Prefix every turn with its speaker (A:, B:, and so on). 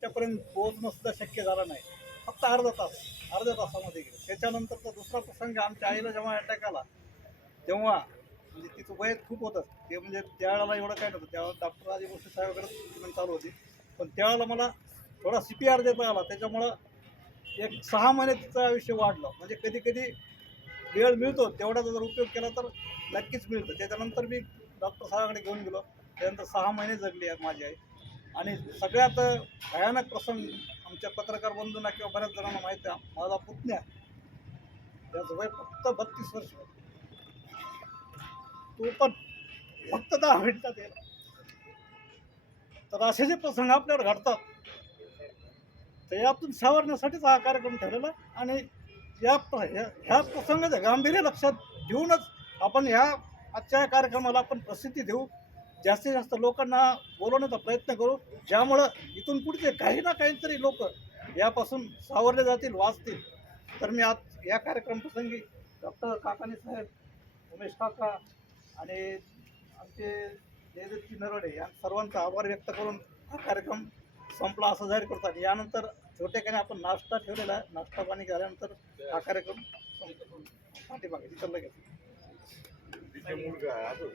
A: त्यापर्यंत पोहोचणं सुद्धा शक्य झालं नाही. फक्त अर्धा तास अर्ध्या तासामध्ये गेलं. त्याच्यानंतरचा दुसरा प्रसंग आमच्या आईला जेव्हा अटॅक आला तेव्हा म्हणजे तिचं वय खूप होतं. ते म्हणजे त्यावेळेला एवढं काय नव्हतं. त्यावेळेला डॉक्टर आजी गोष्टी साहेबाकडे ट्रीटमेंट चालू होती. पण त्यावेळेला मला थोडा सी पी आर देता आला. त्याच्यामुळं एक सहा महिने तिचं आयुष्य वाढलं. म्हणजे कधी कधी वेळ मिळतो तेवढाचा जर उपयोग केला तर नक्कीच मिळतं. त्याच्यानंतर मी डॉक्टर साहेबाकडे घेऊन गेलो. त्यानंतर सहा महिने जगली आहे माझी आई. आणि सगळ्यात भयानक प्रसंग आमच्या पत्रकार बंधूंना किंवा बऱ्याच जणांना माहिती आहे माझा पुतण्या त्याचं वय फक्त बत्तीस वर्ष तो पण फक्त दहा मिनिटात गेला तर असे जे प्रसंग आपल्यावर घडतात तर यातून सावरण्यासाठीच हा कार्यक्रम ठरलेला आहे. आणि या ह्या प्रसंगाचं गांभीर्य लक्षात घेऊनच आपण ह्या आजच्या कार्यक्रमाला आपण प्रसिद्धी देऊ जास्तीत जास्त लोकांना बोलवण्याचा प्रयत्न करू ज्यामुळं इथून पुढचे काही ना काहीतरी लोक यापासून सावरले जातील वाचतील. तर मी आज या कार्यक्रमप्रसंगी डॉक्टर काकाने साहेब उमेश काका आणि आमचे जयदत्तजी नरवडे या सर्वांचा आभार व्यक्त करून हा कार्यक्रम संपला असं जाहीर करतात यानंतर छोटेखाने आपण नाश्ता ठेवलेला आहे. नाश्ता पाणी झाल्यानंतर हा कार्यक्रम संपतो. पाठीमागे विचारला लगेच.
B: तिथे मुलगा आहे, असं.